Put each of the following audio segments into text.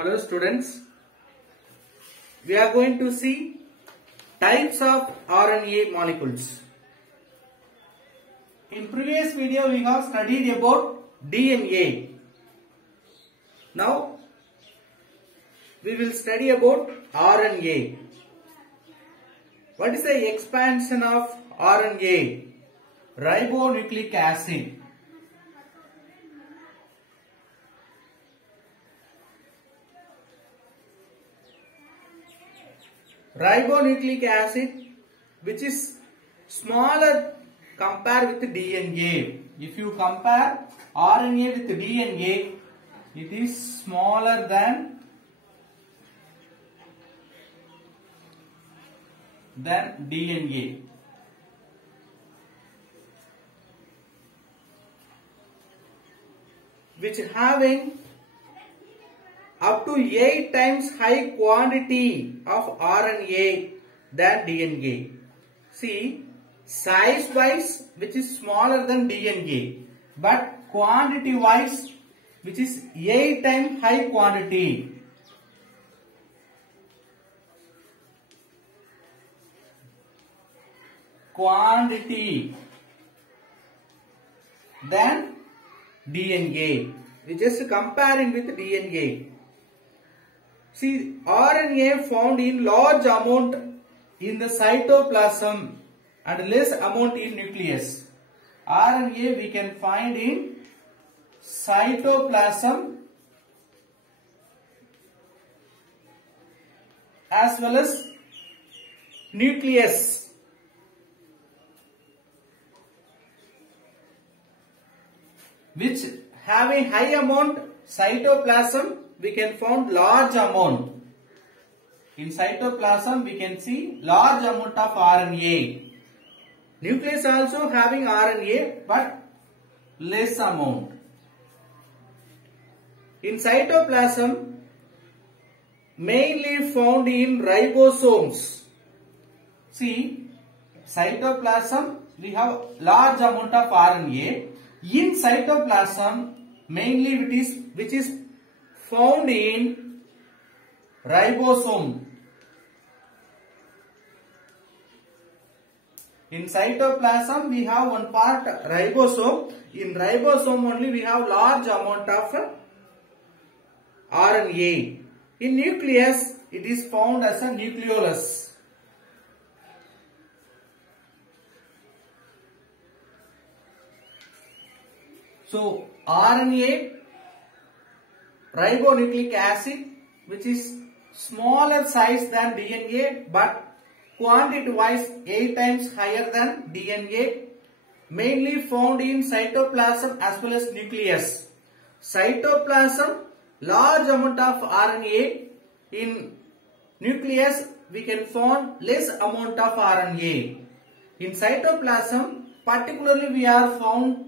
Hello students, we are going to see types of RNA molecules. In previous video we have studied about DNA. Now we will study about RNA. What is the expansion of RNA? Ribonucleic acid. Ribonucleic acid, which is smaller compared with DNA. If you compare RNA with DNA, it is smaller than DNA. Which having up to 8 times high quantity of RNA than DNA. See, size wise which is smaller than DNA, but quantity wise which is 8 times high quantity. Quantity than DNA. We just comparing with DNA. See, RNA found in large amount in the cytoplasm and less amount in nucleus. RNA we can find in cytoplasm as well as nucleus. Which have a high amount cytoplasm, we can find large amount. In cytoplasm we can see large amount of RNA. Nucleus also having RNA but less amount. In cytoplasm mainly found in ribosomes. See, cytoplasm we have large amount of RNA. In cytoplasm mainly which is found in ribosome. In cytoplasm we have one part ribosome. In ribosome only we have large amount of RNA. In nucleus it is found as a nucleolus. So RNA, ribonucleic acid, which is smaller size than DNA but quantity wise 8 times higher than DNA, mainly found in cytoplasm as well as nucleus. Cytoplasm, large amount of RNA. In nucleus we can find less amount of RNA. In cytoplasm particularly we are found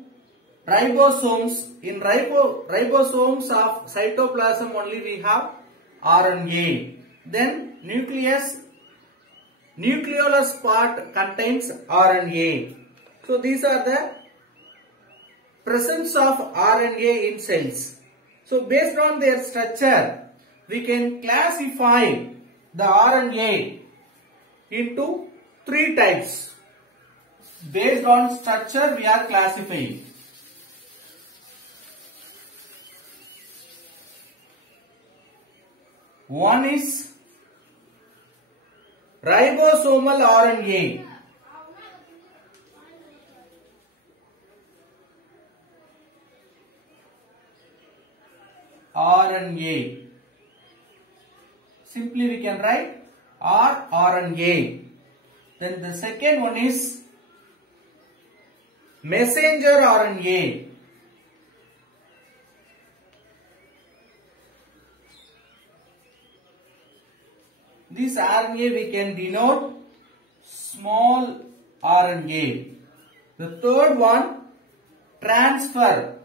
ribosomes. In ribosomes of cytoplasm only we have RNA. Then nucleolus part contains RNA. So these are the presence of RNA in cells. So based on their structure we can classify the RNA into 3 types. Based on structure we are classifying. One is ribosomal RNA. RNA. Simply we can write rRNA. Then the second one is messenger RNA. This RNA we can denote small RNA. The third one, transfer.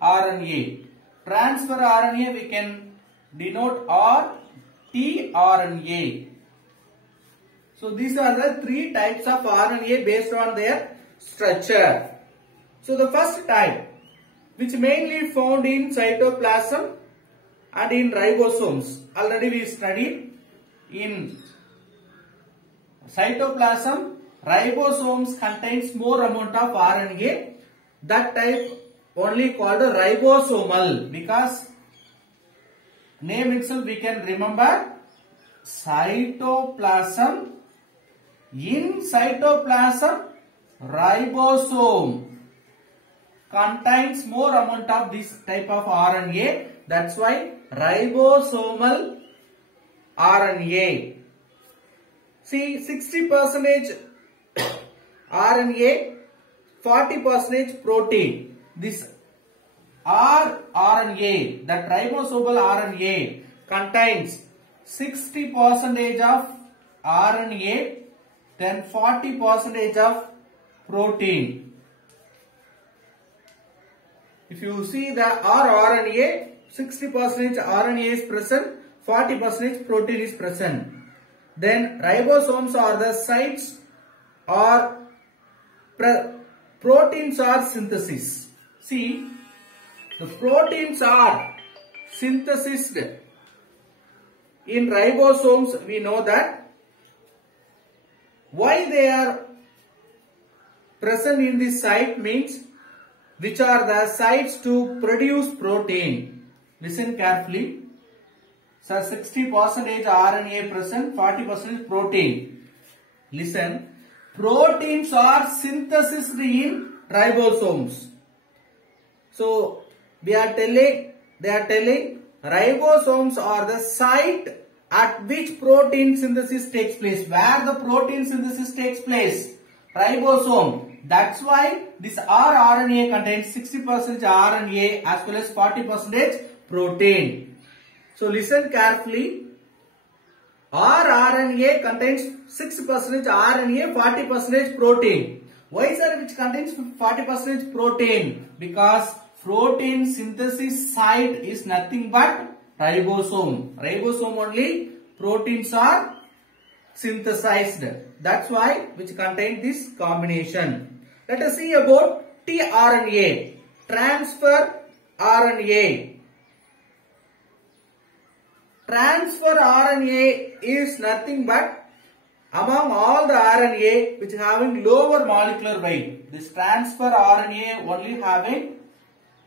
RNA. Transfer RNA we can denote tRNA. So these are the 3 types of RNA based on their structure. So the first type, which mainly found in cytoplasm and in ribosomes. Already we studied in cytoplasm, ribosomes contains more amount of RNA. That type only called ribosomal, because name itself we can remember, cytoplasm. In cytoplasm, ribosome contains more amount of this type of RNA. That's why ribosomal RNA. See, 60% RNA, 40% protein. This rRNA, that ribosomal RNA, contains 60% of RNA, then 40% of protein. If you see the rRNA, 60% RNA is present, 40% protein is present. Then ribosomes are the sites or proteins are synthesis. See, the proteins are synthesized in ribosomes. We know that. Why they are present in this site means, which are the sites to produce protein. Listen carefully. So 60% RNA present, 40% protein. Listen. Proteins are synthesized in ribosomes. So they are telling ribosomes are the site at which protein synthesis takes place. Where the protein synthesis takes place? Ribosome. That's why this rRNA contains 60% RNA as well as 40% protein. So listen carefully. rRNA contains 6% RNA, 40% protein. Why sir which contains 40% protein? Because protein synthesis site is nothing but ribosome. Ribosome only proteins are synthesized. That's why which contain this combination. Let us see about tRNA, transfer RNA. Transfer RNA is nothing but among all the RNA which having lower molecular weight. This transfer RNA only having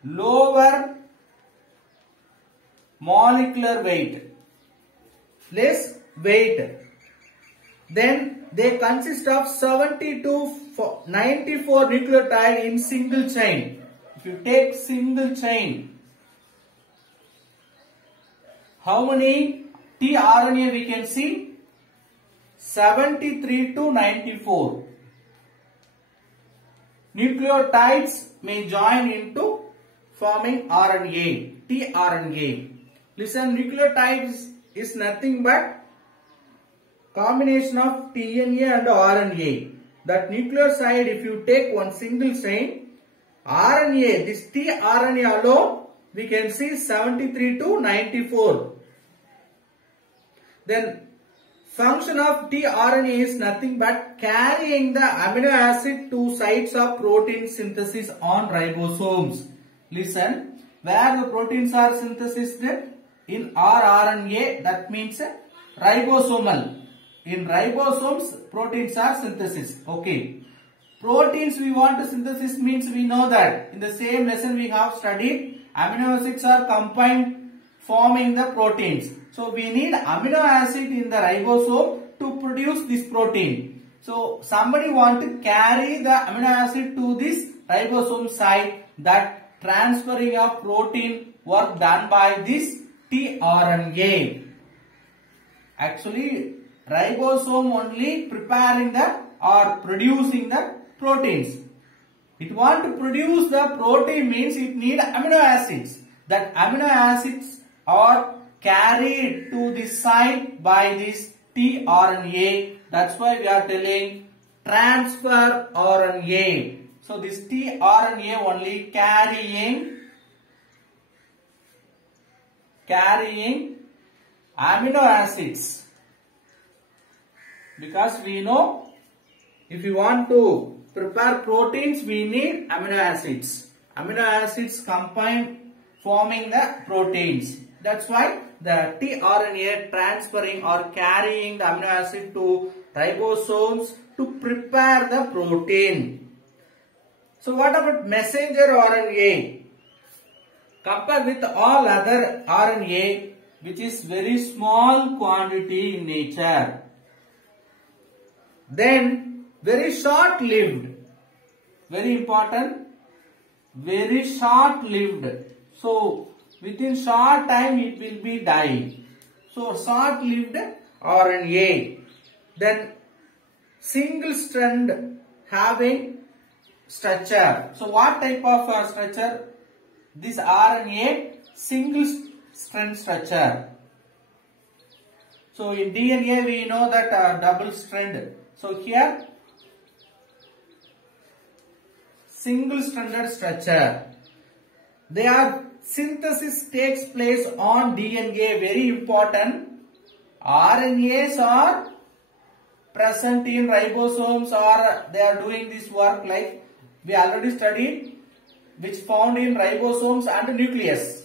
lower molecular weight, less weight. Then they consist of 70 to 94 nucleotide in single chain. If you take single chain, how many tRNA we can see? 73 to 94. Nucleotides may join into forming RNA, tRNA. Listen, nucleotides is nothing but combination of DNA and RNA. That nucleoside, if you take one single chain, RNA, this tRNA alone, we can see 73 to 94. Then function of tRNA is nothing but carrying the amino acid to sites of protein synthesis on ribosomes. Listen, where the proteins are synthesized in rRNA, that means ribosomal. In ribosomes, proteins are synthesized. Okay. Proteins we want to synthesis means we know that in the same lesson we have studied amino acids are combined forming the proteins. So we need amino acid in the ribosome to produce this protein. So somebody want to carry the amino acid to this ribosome site, that transferring of protein work done by this tRNA. Actually, ribosome only preparing the or producing the proteins. It want to produce the protein means it need amino acids. That amino acids are carried to the site by this tRNA. That's why we are telling transfer RNA. So this tRNA only carrying amino acids. Because we know if you want to prepare proteins, we need amino acids. Amino acids combine forming the proteins. That's why the tRNA transferring or carrying the amino acid to ribosomes to prepare the protein. So what about messenger RNA? Compared with all other RNA, which is very small quantity in nature. Then very short-lived. Very important. Very short-lived. So within short time it will be die. So short-lived RNA. Then single strand having structure. So what type of structure? This RNA single strand structure. So in DNA we know that double strand. So here single stranded structure. Their synthesis takes place on DNA. Very important. RNAs are present in ribosomes, or they are doing this work like we already studied, which found in ribosomes and nucleus.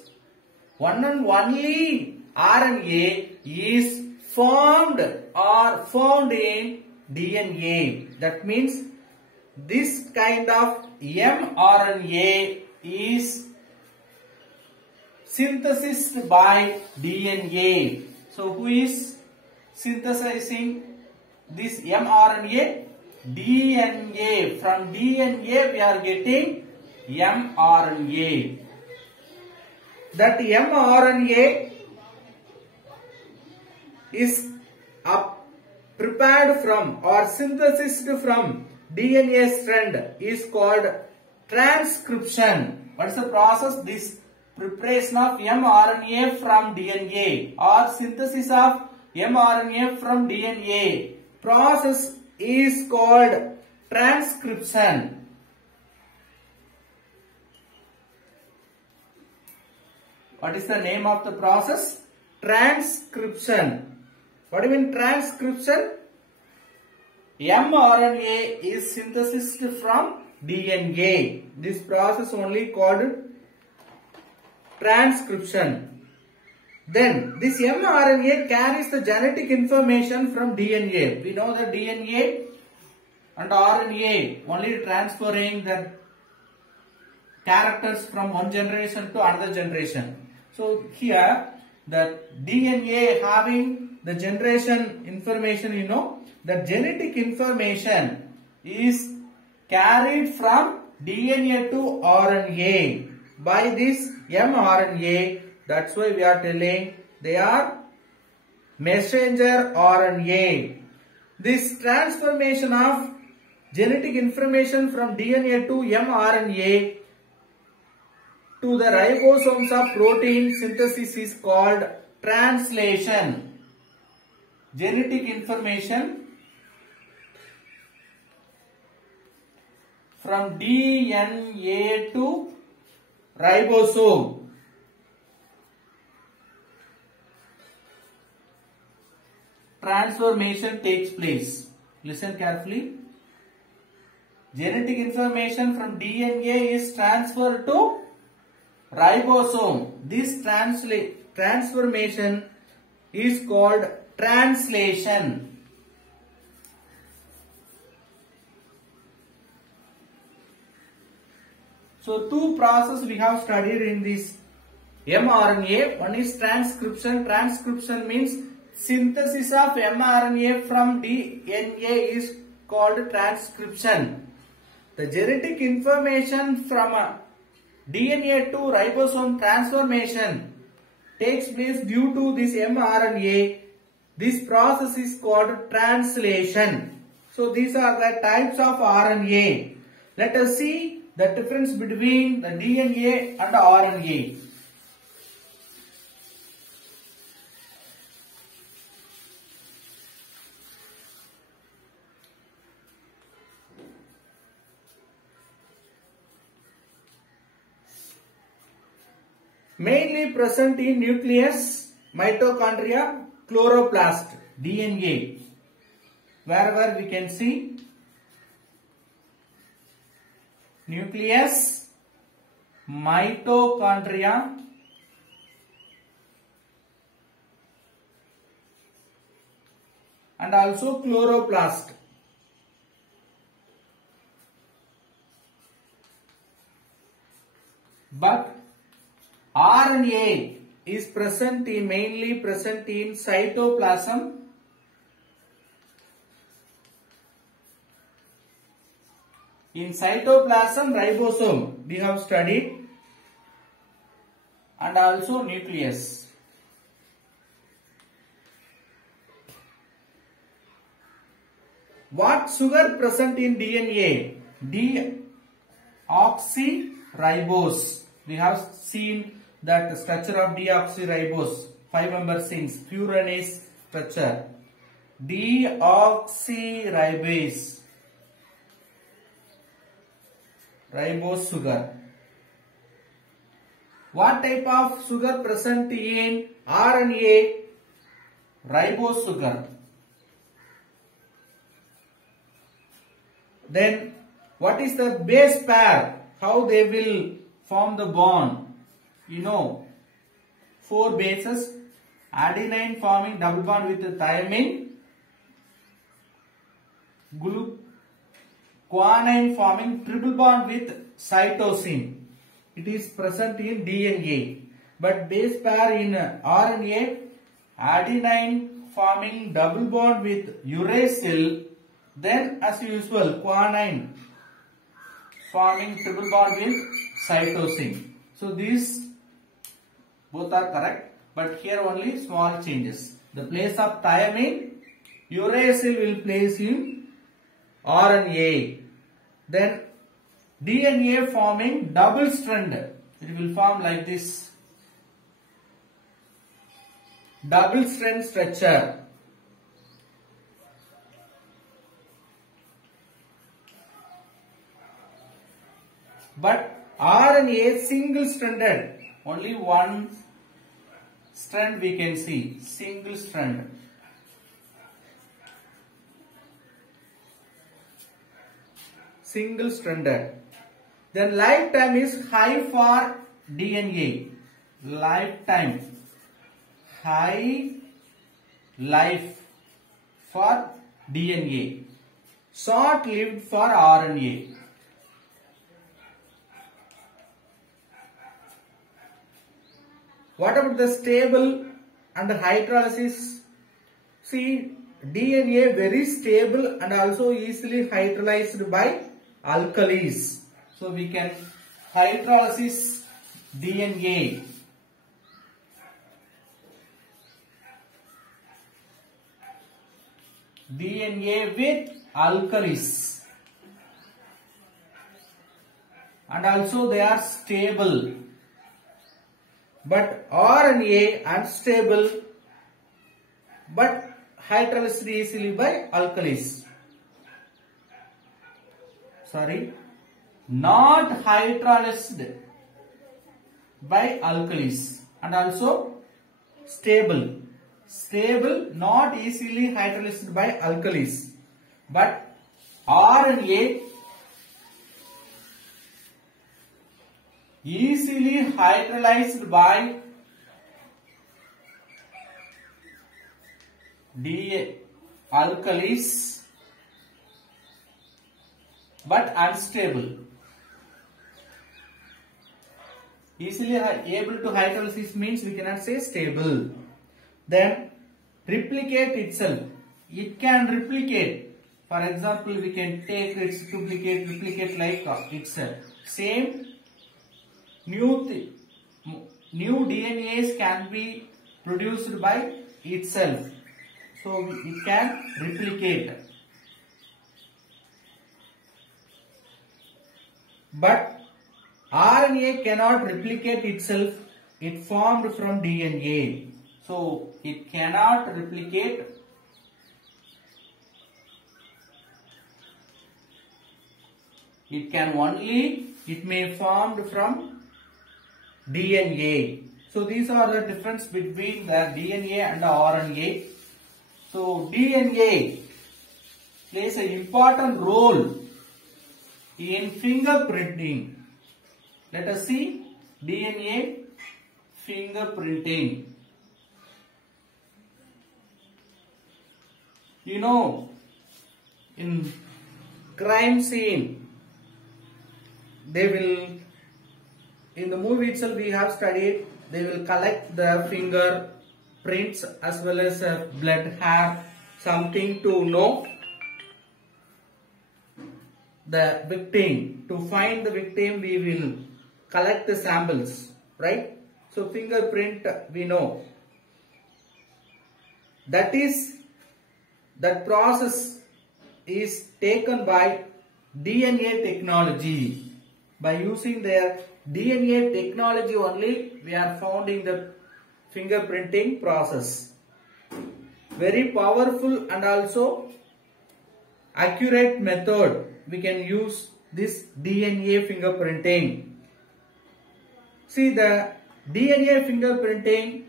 One and only RNA is formed or found in DNA. That means this kind of mRNA is synthesized by DNA. So who is synthesizing this mRNA? DNA. From DNA we are getting mRNA. That mRNA is prepared from or synthesized from DNA strand is called transcription. What is the process? This preparation of mRNA from DNA or synthesis of mRNA from DNA process is called transcription. What is the name of the process? Transcription. What do you mean transcription? mRNA is synthesized from DNA. This process only called transcription. Then this mRNA carries the genetic information from DNA. We know that DNA and RNA only transferring the characters from one generation to another generation. So here the DNA having the generation information, you know, the genetic information is carried from DNA to RNA by this mRNA. That's why we are telling they are messenger RNA. This transformation of genetic information from DNA to mRNA to the ribosomes of protein synthesis is called translation. Genetic information from DNA to ribosome. Transformation takes place. Listen carefully. Genetic information from DNA is transferred to ribosome. This transformation is called translation. So two processes we have studied in this mRNA. One is transcription. Transcription means synthesis of mRNA from DNA is called transcription. The genetic information from DNA to ribosome transformation takes place due to this mRNA. This process is called translation. So these are the types of RNA. Let us see the difference between the DNA and RNA. Mainly present in nucleus, mitochondria, chloroplast, DNA. Wherever we can see nucleus, mitochondria, and also chloroplast. But RNA is mainly present in cytoplasm, ribosome we have studied, and also nucleus. What sugar present in DNA? Deoxyribose. We have seen that structure of deoxyribose, 5-member rings, furanase structure. Deoxyribase, ribose sugar. What type of sugar present in RNA? Ribose sugar. Then what is the base pair? How they will form the bond? You know, 4 bases, adenine forming double bond with thymine, guanine forming triple bond with cytosine. It is present in DNA. But base pair in RNA, adenine forming double bond with uracil, then as usual guanine forming triple bond with cytosine. So these both are correct, but here only small changes. The place of thymine, uracil will place in RNA. Then DNA forming double strand. It will form like this. Double strand structure. But RNA single stranded. Only one strand we can see. Single strand. Single stranded. Then lifetime is high for DNA. Lifetime. High life for DNA. Short lived for RNA. What about the stable and the hydrolysis? See, DNA very stable and also easily hydrolyzed by alkalis. So we can hydrolysis DNA. DNA with alkalis. And also they are stable. But RNA unstable, but hydrolyzed easily by alkalis. Sorry, not hydrolyzed by alkalis, and also stable. Stable, not easily hydrolyzed by alkalis, but RNA easily hydrolyzed by alkalis, but unstable. Easily able to hydrolysis means we cannot say stable. Then replicate itself. It can replicate. For example, we can take its replicate like itself. Same. New DNAs can be produced by itself. So it can replicate. But RNA cannot replicate itself. It formed from DNA. So it cannot replicate. It may formed from DNA. So these are the difference between the DNA and the RNA. So DNA plays an important role in fingerprinting. Let us see DNA fingerprinting. You know, in crime scene, they will, in the movie itself we have studied, they will collect the fingerprints as well as blood, hair, something to know the victim. To find the victim, we will collect the samples, right? So fingerprint, we know. That process is taken by DNA technology. By using their DNA technology only, we are founding the fingerprinting process. Very powerful and also accurate method. We can use this DNA fingerprinting. See, the DNA fingerprinting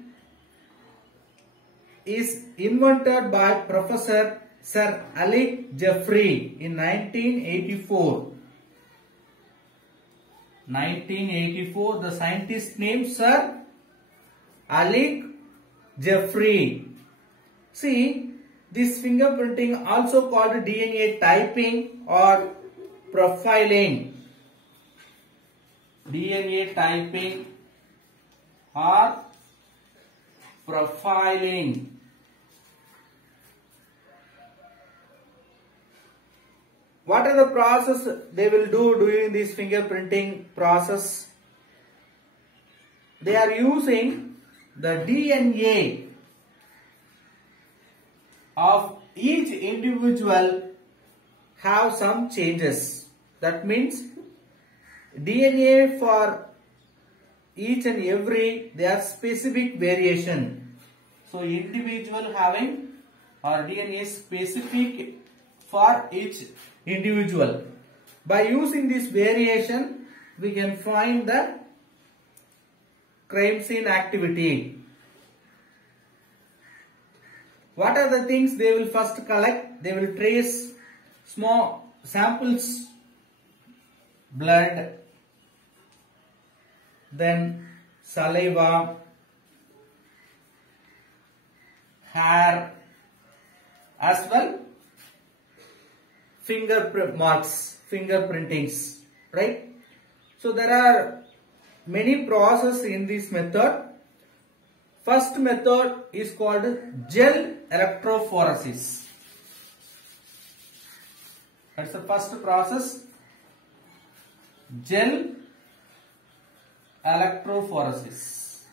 is invented by Professor Sir Alec Jeffrey in 1984. 1984, the scientist named Sir Alec Jeffrey. See, this fingerprinting also called DNA typing or profiling. DNA typing or profiling. What are the process they will do during this fingerprinting process? They are using the DNA of each individual have some changes. That means DNA for each and every, they are specific variation. So individual having or DNA specific for each individual. By using this variation, we can find the crime scene activity. What are the things they will first collect? They will trace small samples, blood, then saliva, hair, as well fingerprint marks, fingerprintings, right? So there are many processes in this method. First method is called gel electrophoresis. That's the first process, gel electrophoresis.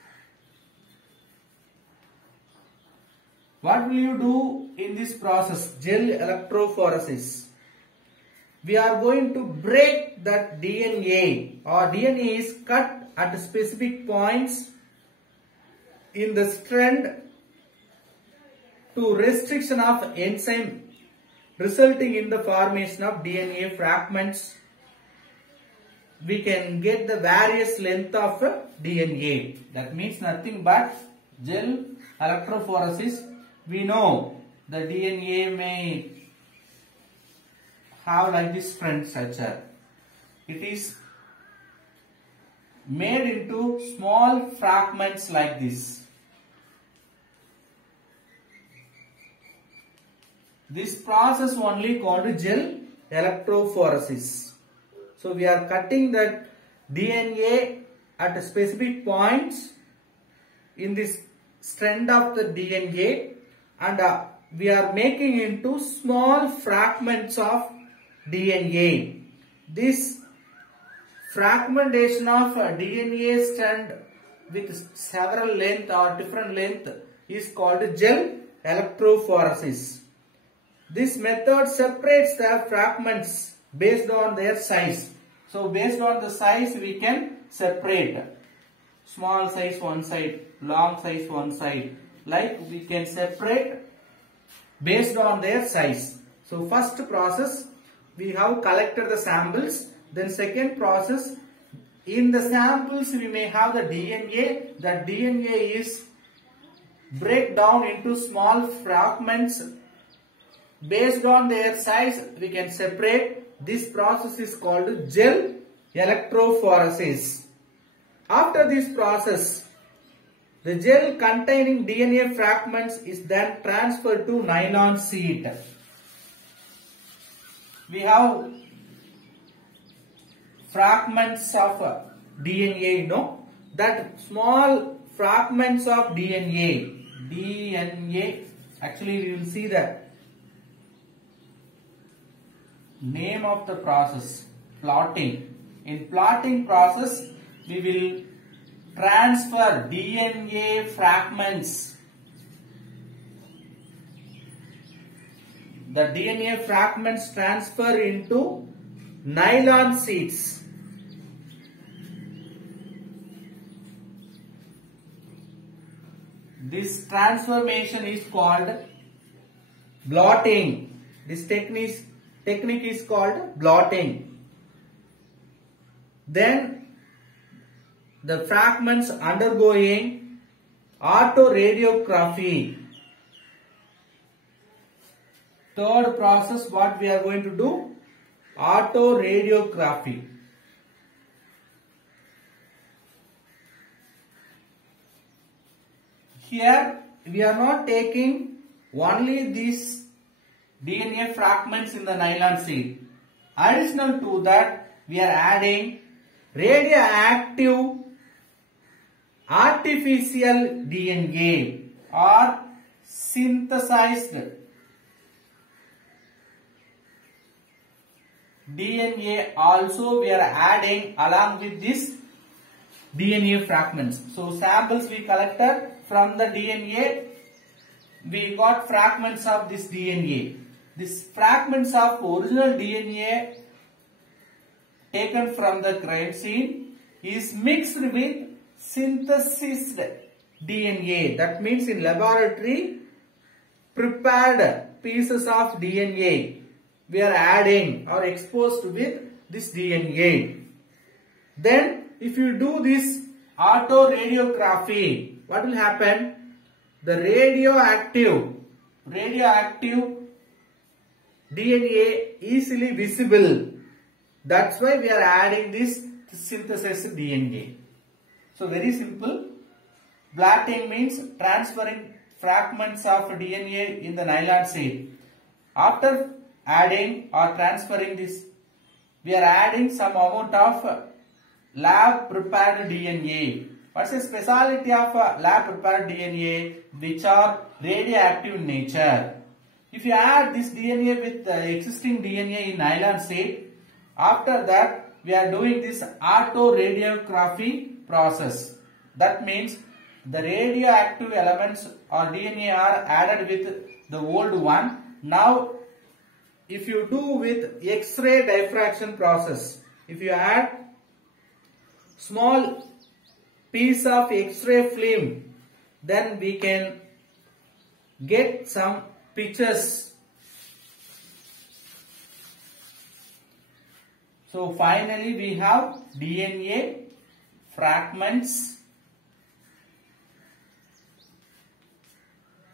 What will you do in this process, gel electrophoresis? We are going to break that DNA, or DNA is cut at specific points in the strand to restriction of enzyme, resulting in the formation of DNA fragments. We can get the various length of DNA. That means nothing but gel electrophoresis. We know the DNA may have like this strand structure. It is made into small fragments like this. This process only called gel electrophoresis. So we are cutting that DNA at specific points in this strand of the DNA, and we are making into small fragments of DNA. This fragmentation of DNA strand with several length or different length is called gel electrophoresis. This method separates the fragments based on their size. So based on the size we can separate. Small size one side, long size one side. Like we can separate based on their size. So first process, we have collected the samples. Then second process, in the samples we may have the DNA. That DNA is break down into small fragments. Based on their size we can separate. This process is called gel electrophoresis. After this process, the gel containing DNA fragments is then transferred to nylon sheet. We have fragments of DNA, that small fragments of DNA, actually we will see the name of the process, plotting. In plotting process, we will transfer DNA fragments. The DNA fragments transfer into nylon sheets. This transformation is called blotting. This technique is called blotting. Then the fragments undergoing autoradiography. Third process, what we are going to do? Autoradiography. Here we are not taking only these DNA fragments in the nylon sheet. Additional to that, we are adding radioactive artificial DNA or synthesized DNA also we are adding along with this DNA fragments. So samples we collected from the DNA, we got fragments of this DNA. These fragments of original DNA taken from the crime scene is mixed with synthesized DNA. That means in laboratory prepared pieces of DNA we are adding or exposed with this DNA. Then if you do this autoradiography, what will happen? The radioactive DNA easily visible. That's why we are adding this synthesized DNA. So very simple. Blotting means transferring fragments of DNA in the nylon sheet. After adding or transferring this, we are adding some amount of lab prepared DNA. What's the speciality of lab prepared DNA? Which are radioactive in nature. If you add this DNA with existing DNA in nylon sheet, after that we are doing this autoradiography process. That means the radioactive elements or DNA are added with the old one. Now if you do with X-ray diffraction process, if you add small piece of X-ray film, then we can get some pictures. So finally we have DNA fragments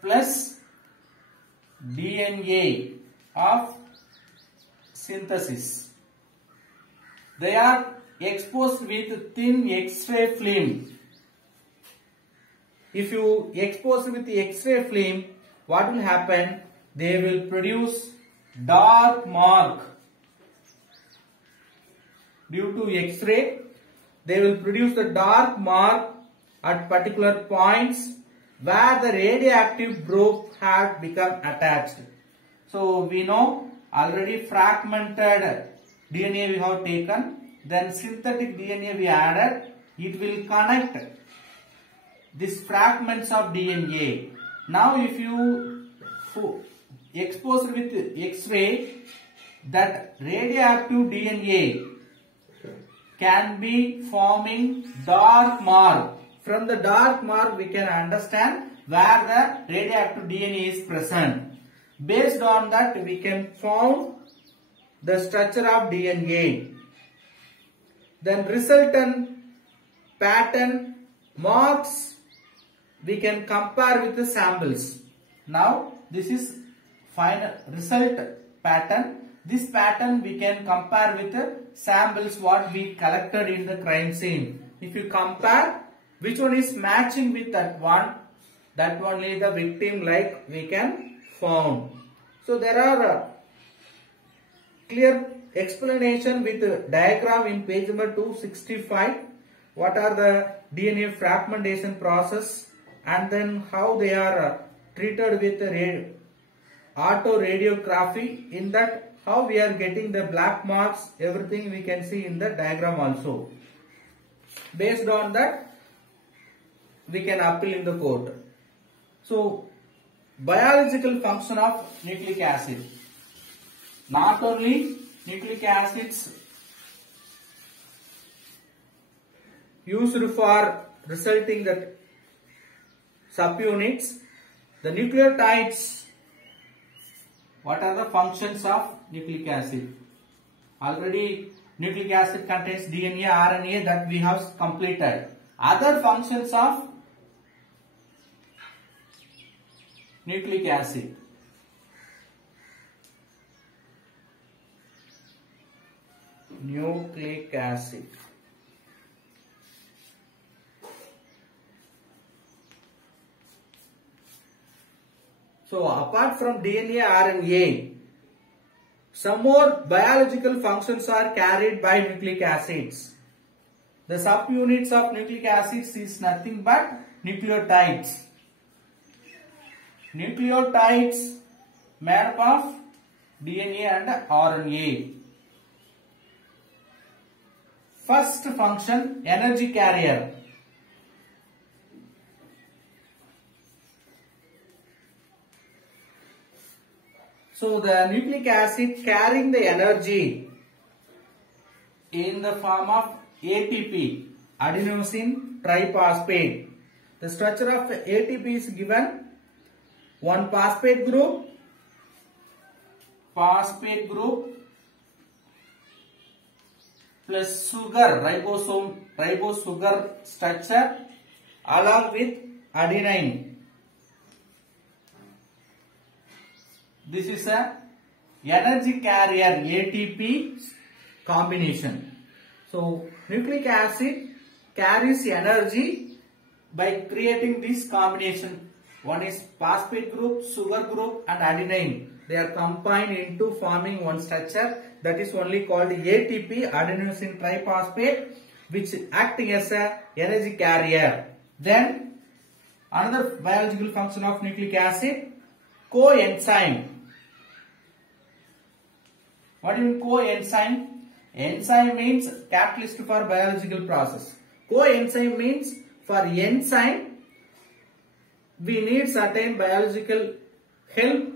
plus DNA of synthesis. They are exposed with thin X-ray film. If you expose with the X-ray film, what will happen? They will produce dark mark. Due to X-ray, they will produce the dark mark at particular points where the radioactive group had become attached. So we know already fragmented DNA we have taken, then synthetic DNA we added. It will connect these fragments of DNA. Now if you expose with X-ray, that radioactive DNA can be forming dark mark. From the dark mark we can understand where the radioactive DNA is present. Based on that we can form the structure of DNA. Then resultant pattern marks we can compare with the samples. Now this is final result pattern. This pattern we can compare with the samples what we collected in the crime scene. If you compare which one is matching with that only the victim like we can found. So there are clear explanation with the diagram in page number 265. What are the DNA fragmentation process and then how they are treated with the autoradiography. In that how we are getting the black marks, everything we can see in the diagram also. Based on that we can appeal in the court. So biological function of nucleic acid. Not only nucleic acids used for resulting the subunits, the nucleotides. What are the functions of nucleic acid? Already nucleic acid contains DNA, RNA that we have completed. Other functions of nucleic acid. Nucleic acid. So apart from DNA, RNA, some more biological functions are carried by nucleic acids. The subunits of nucleic acids is nothing but nucleotides. Nucleotides made up of DNA and RNA. First function, energy carrier. So the nucleic acid carrying the energy in the form of ATP, adenosine triphosphate. The structure of ATP is given one phosphate group plus sugar, ribose sugar structure along with adenine. This is a energy carrier ATP combination. So nucleic acid carries energy by creating this combination. One is phosphate group, sugar group and adenine. They are combined into forming one structure that is only called ATP, adenosine triphosphate, which acting as a energy carrier. Then another biological function of nucleic acid, coenzyme. What do you mean coenzyme? Enzyme means catalyst for biological process. Coenzyme means for enzyme we need certain biological help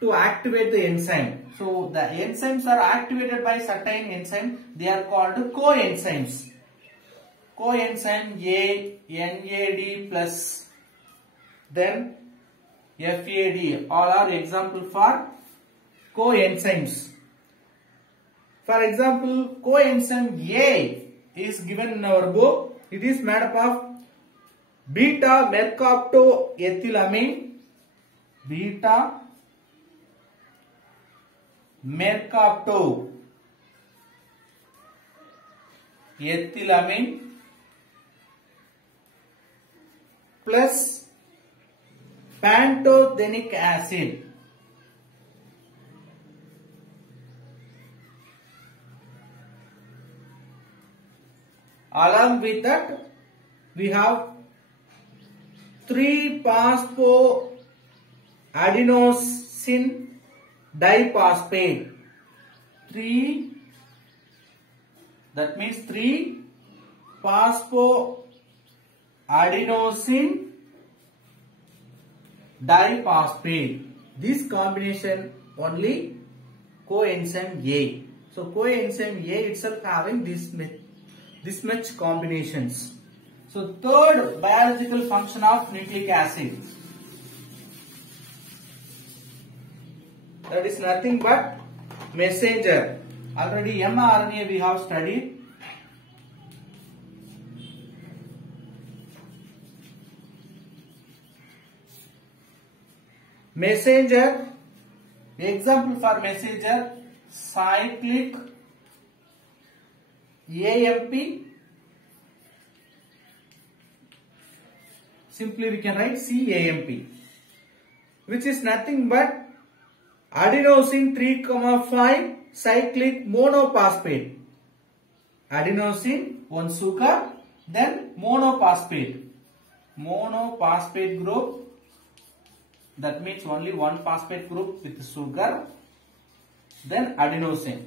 to activate the enzyme. So the enzymes are activated by certain enzyme. They are called coenzymes. Coenzyme A, NAD plus then FAD. All are example for coenzymes. For example, coenzyme A is given in our book. It is made up of beta mercaptoethylamine, beta mercaptoethylamine plus pantothenic acid. Along with that, we have 3-phosphoadenosine diphosphate. That means 3-phosphoadenosine diphosphate. This combination only coenzyme A. So coenzyme A itself having this much combinations. So third biological function of nucleic acid, that is nothing but messenger. Already mRNA we have studied. Messenger, example for messenger, cyclic AMP. Simply we can write CAMP, which is nothing but adenosine 3,5 cyclic monophosphate. Adenosine, one sugar, then monophosphate. Monophosphate group, that means only one phosphate group with sugar, then adenosine,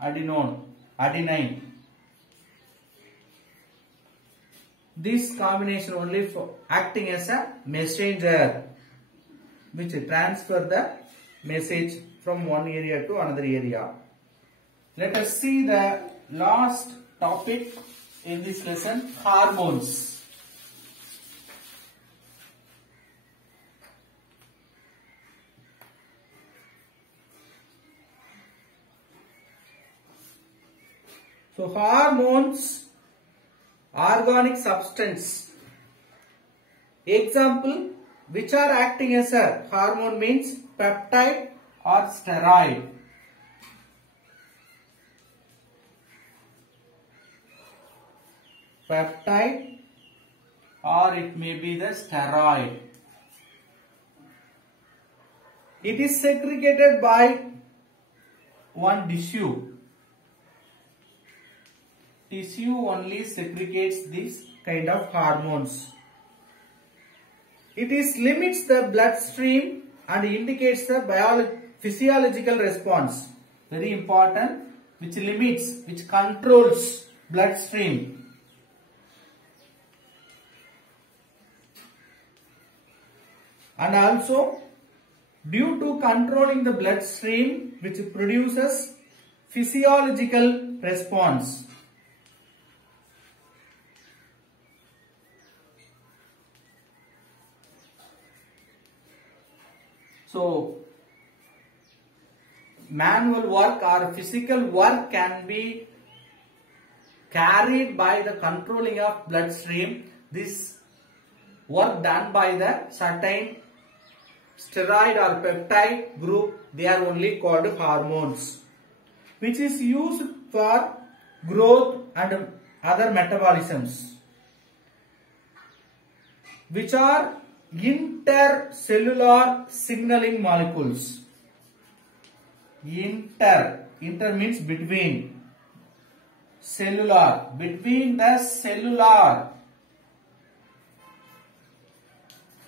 adenine. This combination only for acting as a messenger, which transfer the message from one area to another area. Let us see the last topic in this lesson, hormones. So hormones, organic substance. Example, which are acting as a hormone means peptide or steroid. Peptide or it may be the steroid. It is segregated by one tissue. Tissue only segregates this kind of hormones. It is limits the bloodstream and indicates the physiological response. Very important, which limits, which controls bloodstream. And also, due to controlling the bloodstream, which produces physiological response. So, manual work or physical work can be carried by the controlling of bloodstream. This work done by the certain steroid or peptide group, they are only called hormones, which is used for growth and other metabolisms, which are intercellular signaling molecules. Inter means between. Cellular, between the cellular.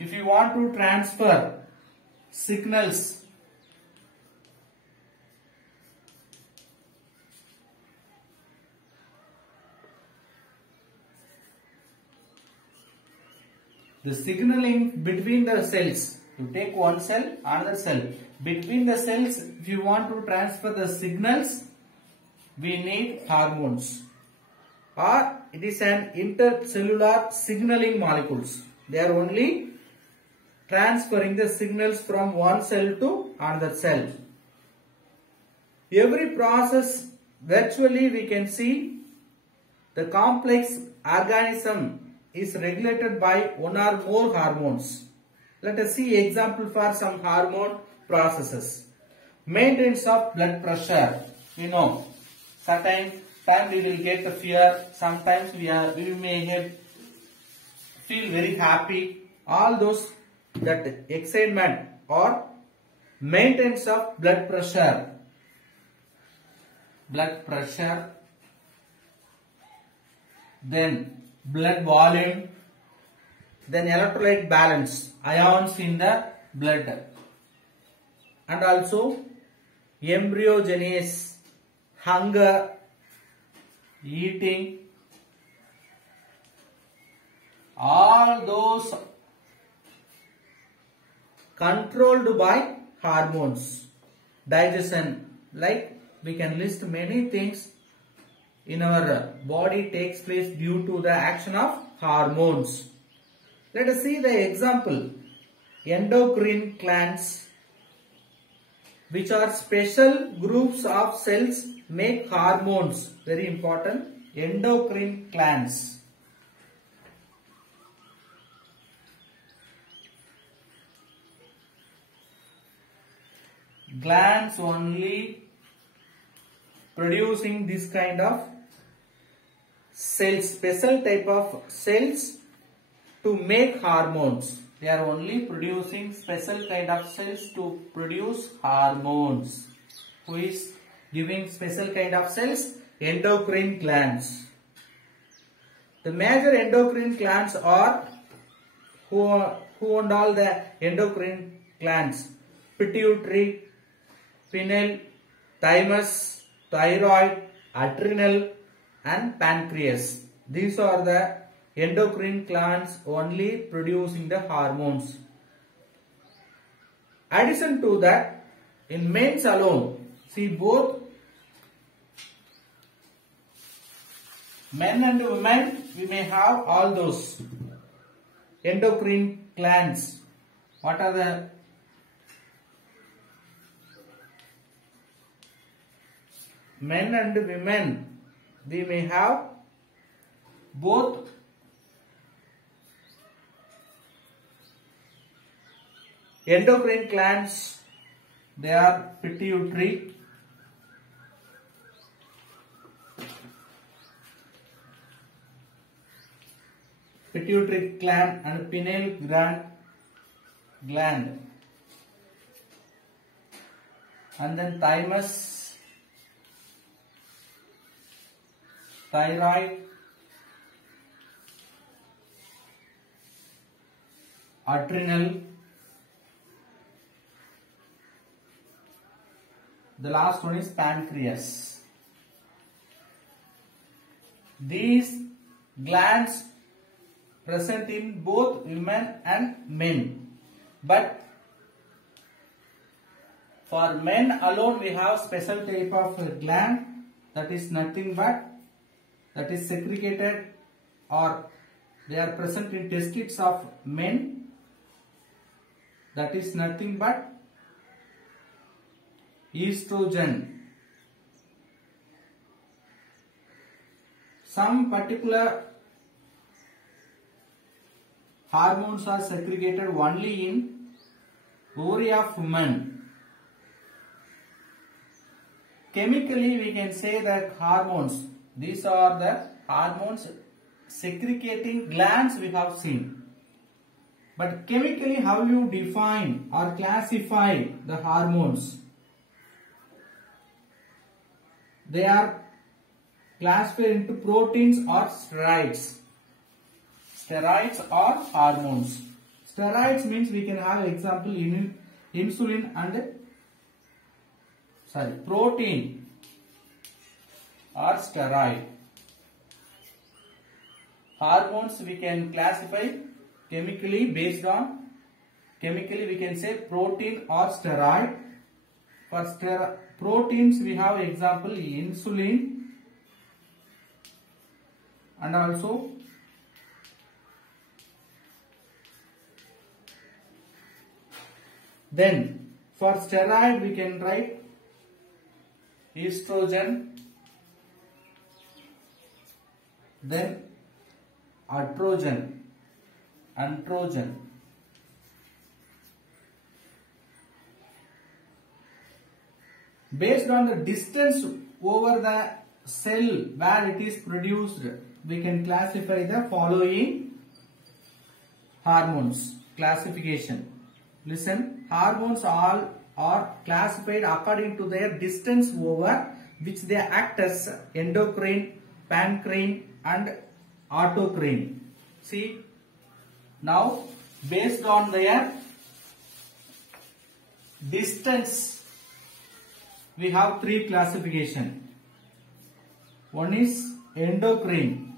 If you want to transfer signals, the signaling between the cells, you take one cell, another cell. Between the cells, if you want to transfer the signals, we need hormones. Or it is an intercellular signaling molecules. They are only transferring the signals from one cell to another cell. Every process, virtually we can see the complex organism is regulated by one or more hormones. Let us see example for some hormone processes. Maintenance of blood pressure. You know, certain time we will get the fear. Sometimes we may feel very happy. All those, that excitement or maintenance of blood pressure. Blood pressure. Then blood volume, then electrolyte balance, ions in the blood, and also embryogenesis, hunger, eating, all those controlled by hormones. Digestion, like we can list many things in our body takes place due to the action of hormones. Let us see the example. Endocrine glands, which are special groups of cells, make hormones. Very important. Endocrine glands. glands only producing this kind of cells, special type of cells to make hormones. They are only producing special kind of cells to produce hormones. Who is giving special kind of cells? Endocrine glands. The major endocrine glands are who and all the endocrine glands? Pituitary, pineal, thymus, thyroid, adrenal and pancreas. These are the endocrine glands only producing the hormones. Addition to that, in males alone, see both men and women, we may have all those endocrine glands. What are the men and women? We may have both endocrine glands. They are pituitary, gland and pineal gland, and then thymus, thyroid, adrenal. The last one is pancreas. These glands present in both women and men, but for men alone we have special type of gland, that is nothing but that is segregated, or they are present in testes of men, that is nothing but estrogen. Some particular hormones are segregated only in ovary of women. Chemically we can say that hormones, these are the hormones segregating glands we have seen. But chemically how you define or classify the hormones? They are classified into proteins or steroids. Steroids or hormones. Steroids means we can have example insulin and protein or steroid. Hormones we can classify chemically based on, chemically we can say protein or steroid. For proteins we have example insulin and also then for steroid we can write estrogen, then androgen. Based on the distance over the cell where it is produced, we can classify the following hormones. Classification. Listen, hormones all are classified according to their distance over which they act as endocrine, pancrine and autocrine. See, now based on their distance we have three classification. One is endocrine.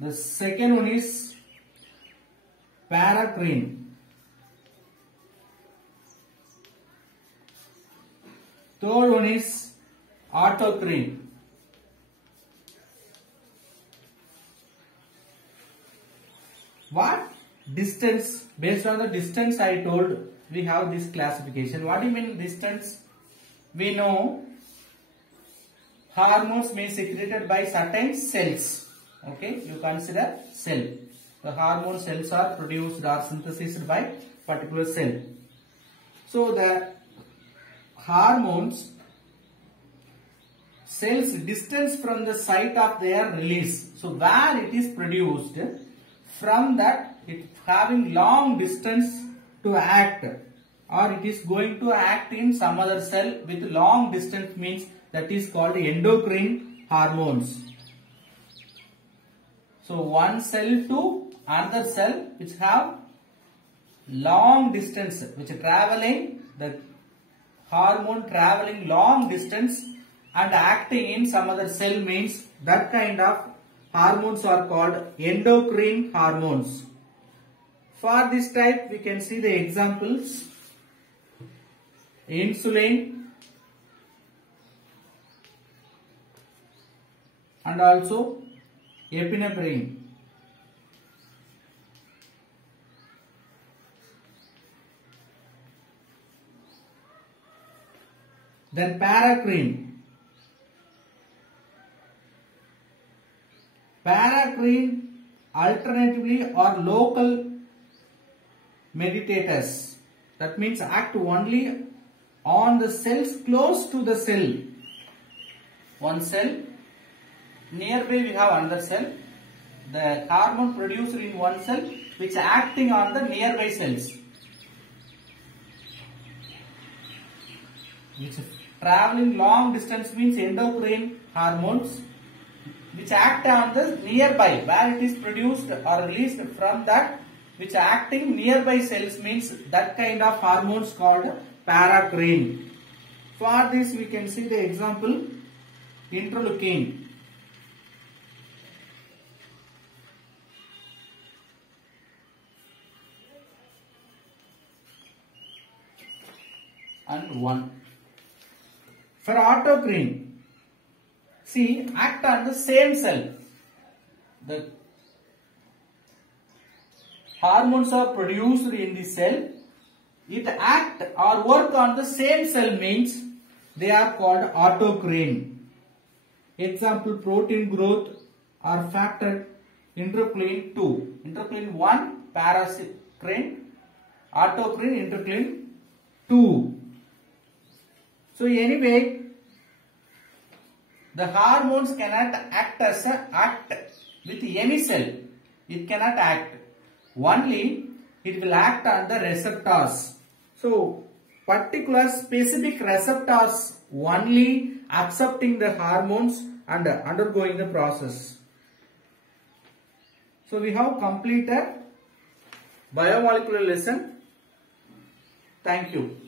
The second one is paracrine. Third one is autocrine. What? Distance. Based on the distance I told, we have this classification. What do you mean distance? We know hormones may be secreted by certain cells. Okay, you consider cell. The hormone cells are produced or synthesized by particular cell. So the hormones cells distance from the site of their release. So where it is produced, from that it having long distance to act, or it is going to act in some other cell with long distance, means that is called endocrine hormones. So one cell to another cell which have long distance, which traveling, the hormone traveling long distance and acting in some other cell, means that kind of hormones are called endocrine hormones. For this type we can see the examples: insulin and also epinephrine. Then paracrine. Paracrine alternatively are local mediators. That means act only on the cells close to the cell. One cell, nearby we have another cell. The hormone produced in one cell which acting on the nearby cells. Which traveling long distance means endocrine hormones, which act on the nearby, where it is produced or released from that, which acting nearby cells, means that kind of hormones called paracrine. For this we can see the example interleukin. And 1. For autocrine, see, act on the same cell. The hormones are produced in the cell. It act or work on the same cell, means they are called autocrine. Example: protein growth or factor interleukin 2. Interleukin 1 paracrine, autocrine interleukin 2. So anyway, the hormones cannot act with any cell. It cannot act. Only it will act on the receptors. So particular specific receptors only accepting the hormones and undergoing the process. So we have completed biomolecular lesson. Thank you.